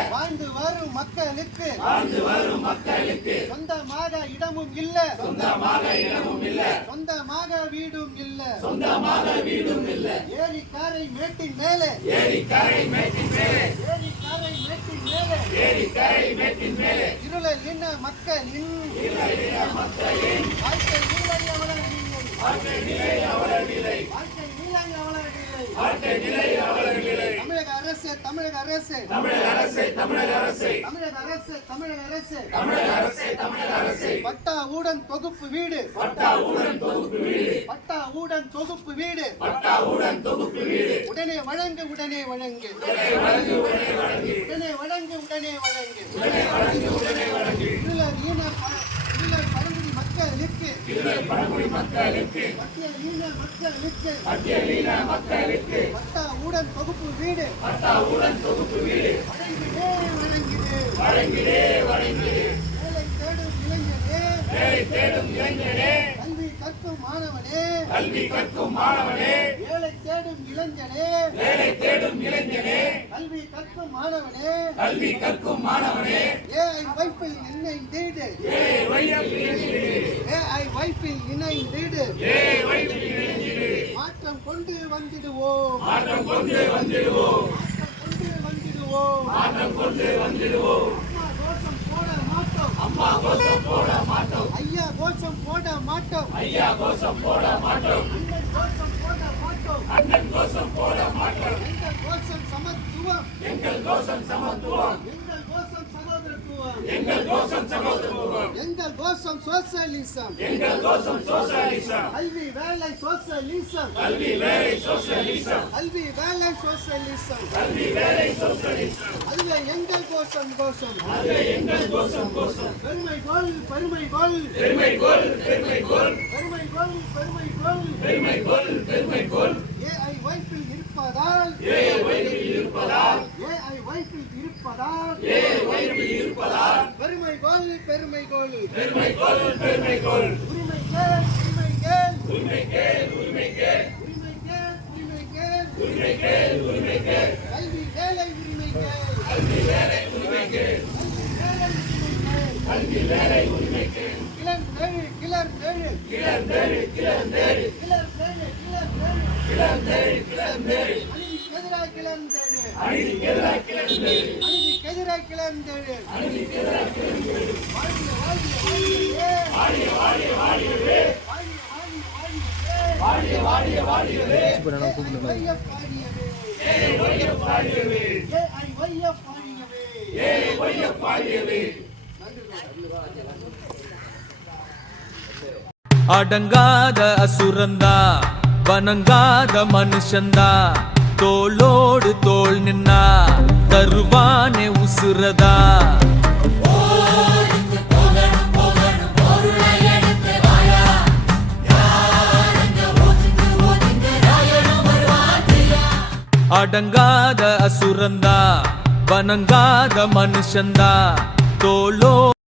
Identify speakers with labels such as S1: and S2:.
S1: வாழ்ந்து வரும் மக்களுக்கு சொந்தமாக இடமும் இல்ல, சொந்தமாக வீடும் இல்ல. ஏரிக்காரை மேட்டின் மேலே இருளல் என்ன மக்களின் வாழ்க்கை நிலை அவல நிலை. தமிழக அரசு பட்டாவுடன் தொகுப்பு வீடு உடனே வழங்கு பழங்குடி மக்களுக்கு பட்டாவுடன் தொகுப்பு வீடு வழங்கிடு. வேலை தேடும் இளைஞனே கல்வி கற்கும் மாணவனே வேலை தேடும் இளைஞனே கல்வி கற்கும் மாணவனே ஏஐ வைப்பில் இணைந்திடு மாற்றம் கொண்டு வந்திடுவோம் அம்மா கோஷம் போட மாட்டோம் ஐயா கோஷம் போட மாட்டோம் அண்ணன் கோஷம் போட மாட்டோம் எங்கள் கோஷம் சமத்துவம் எங்கள் கோஷம் சகோதரத்துவம் எங்கள் கோஷம் சோஷலிசம் கல்வி வேலை சோஷலிசம் அதுவே எங்கள் கோஷம் பெருமை கோல் ஏஐ வைப்பில் இருப்பதால் பெருமை கோல் உரிமை கேள் கல்வி வேலை உரிமை கேள் எதிராய் கிளர்ந்தெழு
S2: அடங்காத அசுரந்தா வணங்காத மனுஷந்தா தோளோடு தோள் நின்னா தருவானே உசுரதா அடங்காத அசுரந்தா வணங்காத மனுஷந்தா தோளோ